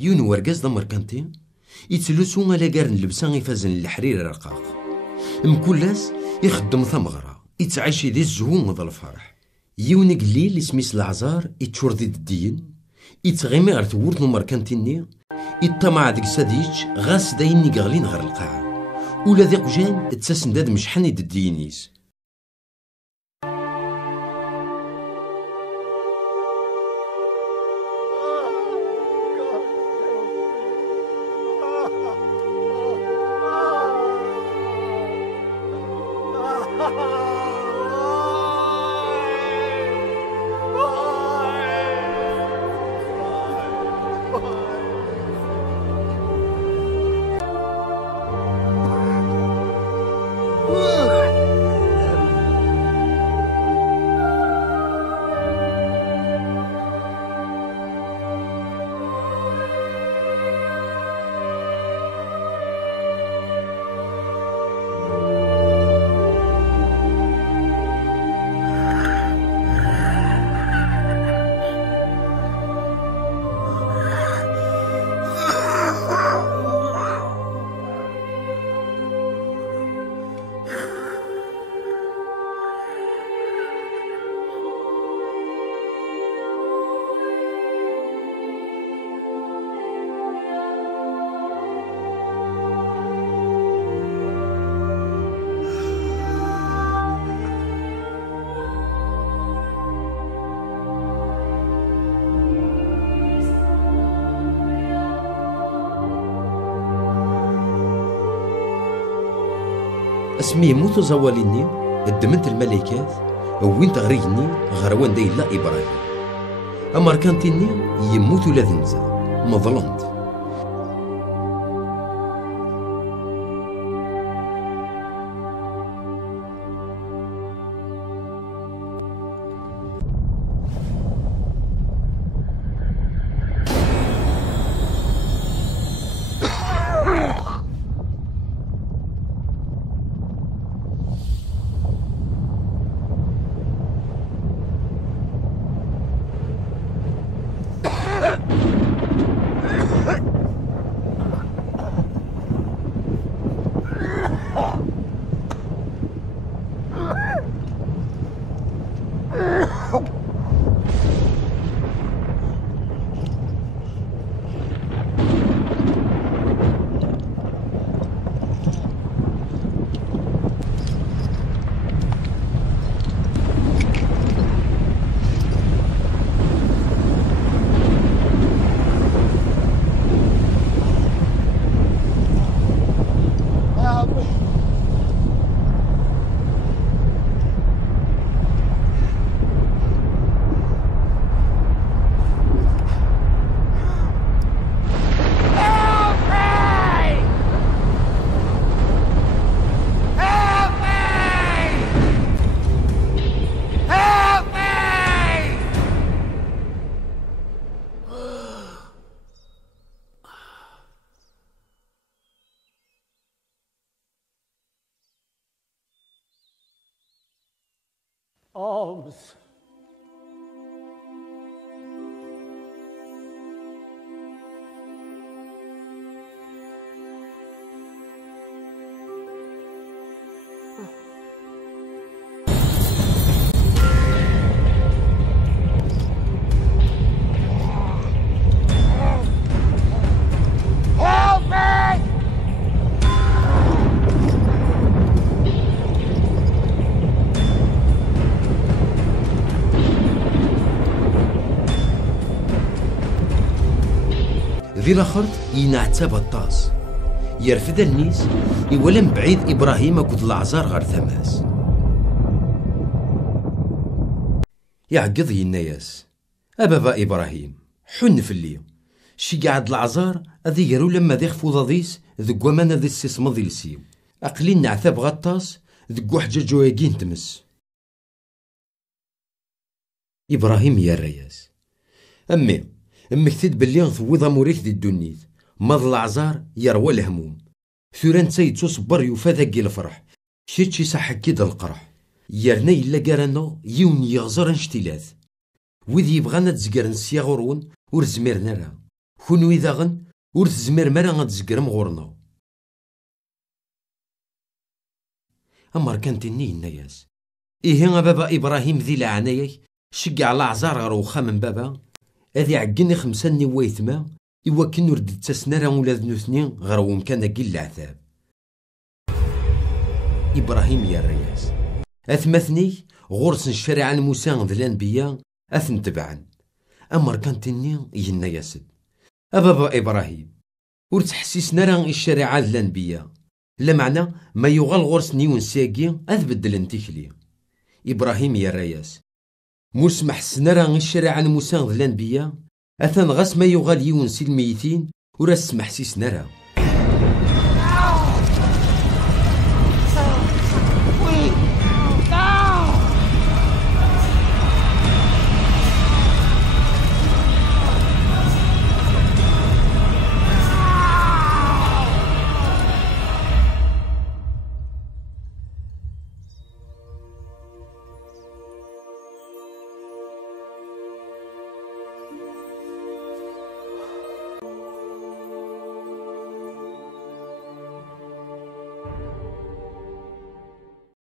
يون ورقاز دا مركنتي يتلوسو على قارن لبسان يفازن الحرير الرقاق مكلاس يخدم ثمغرة يتعشي ذي الزهوم ذا الفرح. يون قليل اسميس العزار يتشور ذي الدين يتغيمي غير تورت مركنتيني يطمع ذيك ساديج غاس دايني قاغلين غير القاعة ولا ذي قجان تساسن داد مشحني د الدينيس. اسمي يموتو زواليني الدمنت الملكات وين تغريني غروان داي لا إبراهيم أمركانتيني يموتو لا ذنزا مظلمت. Alms. ذي الاخر ينعتب الطاس يرفد النيس يولم بعيد ابراهيم كود العزار غير ثماس يعقض الناس ابابا ابراهيم حن في اللي شي قاعد العزار اذي يرو لما ذي خفوض ذق ومانا ذي السيسمضي لسيو اقلين نعتب غطاس ذق حجاج جوايقين تمس. ابراهيم يا الرياس أمك ثيد باللي غفوض موريك ذي الدنيت ماض العزار يروى الهموم ثوران سيد صبر يفاذق الفرح شي صح كيدا القرح يرنا إلا قارنا يون يغزر انشتيلاث وذي يبغانا تزقر نسيا غرون ورزميرنا راه كونوي داغن ور تزمر مرا غتزكرم غورنا. أمر كانتيني يناياس إيه بابا إبراهيم ذي العناية شقع العزار غير وخا من بابا هذي عقني خمساني ويثما إوا كن ورد تسنارا ولاد نوثني غير ومكان كي العذاب. إبراهيم يا الرياس أثمثني غرس الشريعة موسى ذي الأنبياء أثن تبعا. أمر كانتيني يناياسد أبابا إبراهيم ور تحسسنا راه الشريعة ذي الأنبياء لا معنى ما يغال غرس نيون ساقي أذبدل انتكلي. إبراهيم يا الرياس موس محسنا راه الشريعة موسى ذي الأنبياء أثن غاس ما يغال يونسي الميتين وراس محسسنا راه.